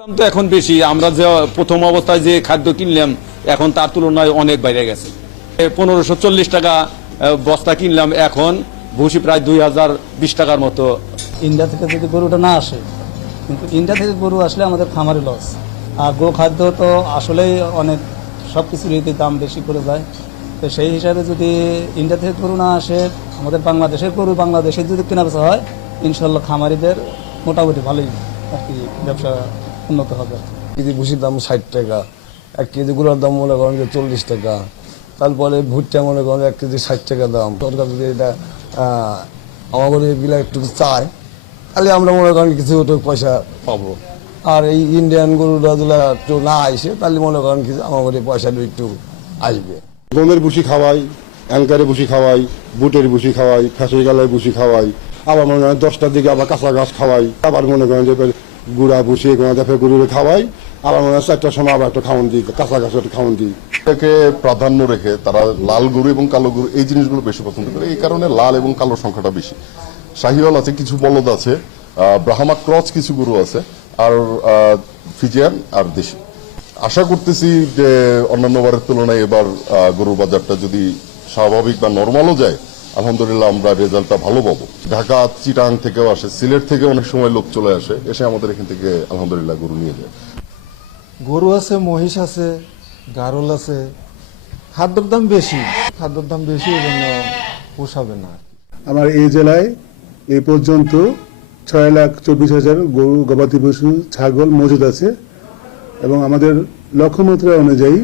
দাম তো এখন বেশি। আমরা যে প্রথম অবস্থায় যে খাদ্য কিনলাম, এখন তার তুলনায় অনেক বাইরে গেছে। পনেরোশো চল্লিশ টাকা বস্তা কিনলাম এখন, ভুসি প্রায় দুই হাজার বিশ টাকার মতো। ইন্ডিয়া থেকে যদি গরুটা না আসে, কিন্তু ইন্ডিয়া থেকে গরু আসলে আমাদের খামারে লস আর গো খাদ্য তো আসলেই অনেক সব কিছুর দাম বেশি করে যায়। তো সেই হিসাবে যদি ইন্ডিয়া থেকে গরু না আসে, আমাদের বাংলাদেশের গরু বাংলাদেশে যদি কেনা বেচা হয়, ইনশাল্লাহ খামারিদের মোটামুটি ভালোই আর কি ব্যবসা উন্নত হবে। কেজি ভুসির দাম ষাট টাকা, এক কেজি গুঁড়ার দাম মনে করেন যে চল্লিশ টাকা। তারপরে ভুট্টা মনে করেন এক কেজি ষাট টাকা দাম। সরকার যদি এটা আমাদের এগুলা একটু চায়, তাহলে আমরা মনে করেন কিছু একটু পয়সা পাবো। আর এই ইন্ডিয়ান গরুটা যদি একটু না আসে, তাহলে মনে করেন কিছু আমাদের পয়সাটা একটু আসবে। গমের ভুসি খাওয়াই, অ্যাঙ্কারে ভুসি খাওয়াই, বুটের ভুসি খাওয়াই ফাঁসি গালের ভুসি খাওয়াই, আবার মনে করেন দশটার দিকে আবার কাঁচা ঘাস খাওয়াই, আবার মনে করেন যে গুড়া বসিয়ে কোনো দেখে গরুরে খাওয়াই, আবার মনে হয় চারটার সময় আবার একটা খাওয়ান দিই কাঁচা ঘাস একটা খাওয়ান দিই। এটাকে প্রাধান্য রেখে তারা লাল গরু এবং কালো গরু এই জিনিসগুলো বেশি পছন্দ করে। এই কারণে লাল এবং কালো সংখ্যাটা বেশি। শাহিওয়াল আছে, কিছু বলদ আছে ব্রাহ্মা ক্রস কিছু গরু আছে, আর ফিজিয়ান আর দেশি। আশা করতেছি যে অন্যান্য বারের তুলনায় এবার গরুর বাজারটা যদি স্বাভাবিক বা নর্মালও যায় আলহামদুলিল্লাহ আমরা রেজাল্টটা ভালো পাবো। ঢাকা চিটাং থেকেও আসে সিলেট থেকে অনেক সময় লোক চলে আসে এসে আমাদের এখান থেকে আলহামদুলিল্লাহ গরু নিয়ে যায়। গরু আছে মহিষ আছে গারল আছে। খাদ্যর দাম বেশি খাদ্যর দাম বেশি এই জন্য পোষাবে না আমার এই জেলায় এ পর্যন্ত ছয় লাখ চব্বিশ হাজার গরু গবাদি পশু ছাগল মজুদ আছে এবং আমাদের লক্ষ্যমাত্রা অনুযায়ী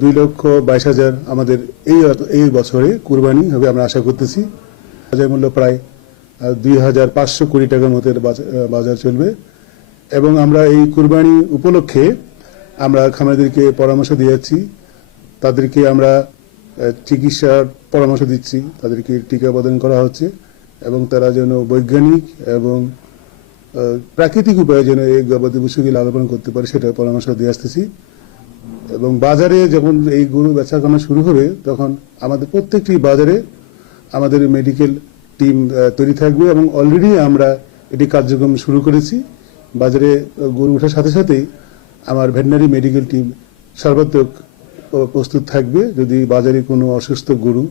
দুই লক্ষ বাইশ হাজার আমাদের এই এই বছরে কুরবানি হবে আমরা আশা করতেছি। বাজার মূল্য প্রায় দুই হাজার পাঁচশো কোটি টাকার মতো বাজার চলবে। এবং আমরা এই কুরবানি উপলক্ষে আমরা খামারিদেরকে পরামর্শ দিয়ে যাচ্ছি। তাদেরকে আমরা চিকিৎসার পরামর্শ দিচ্ছি। তাদেরকে টিকা প্রদান করা হচ্ছে এবং তারা যেন বৈজ্ঞানিক এবং প্রাকৃতিক উপায়ে যেন এই গবাদি পশুকে লালন করতে পারে, সেটার পরামর্শ দিয়ে আসতেছি। এবং বাজারে যখন এই গরু বেচা কেনা শুরু হবে, তখন আমাদের প্রত্যেকটি বাজারে আমাদের মেডিকেল টিম তৈরি থাকবে এবং অলরেডি আমরা এটি কার্যক্রম শুরু করেছি। বাজারে গরু ওঠার সাথে সাথেই আমার ভেটেনারি মেডিকেল টিম সর্বাত্মক প্রস্তুত থাকবে। যদি বাজারে কোনো অসুস্থ গরু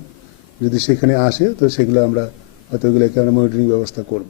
যদি সেখানে আসে, তো সেগুলো আমরা হয়তো এগুলো মনিটরিং ব্যবস্থা করব।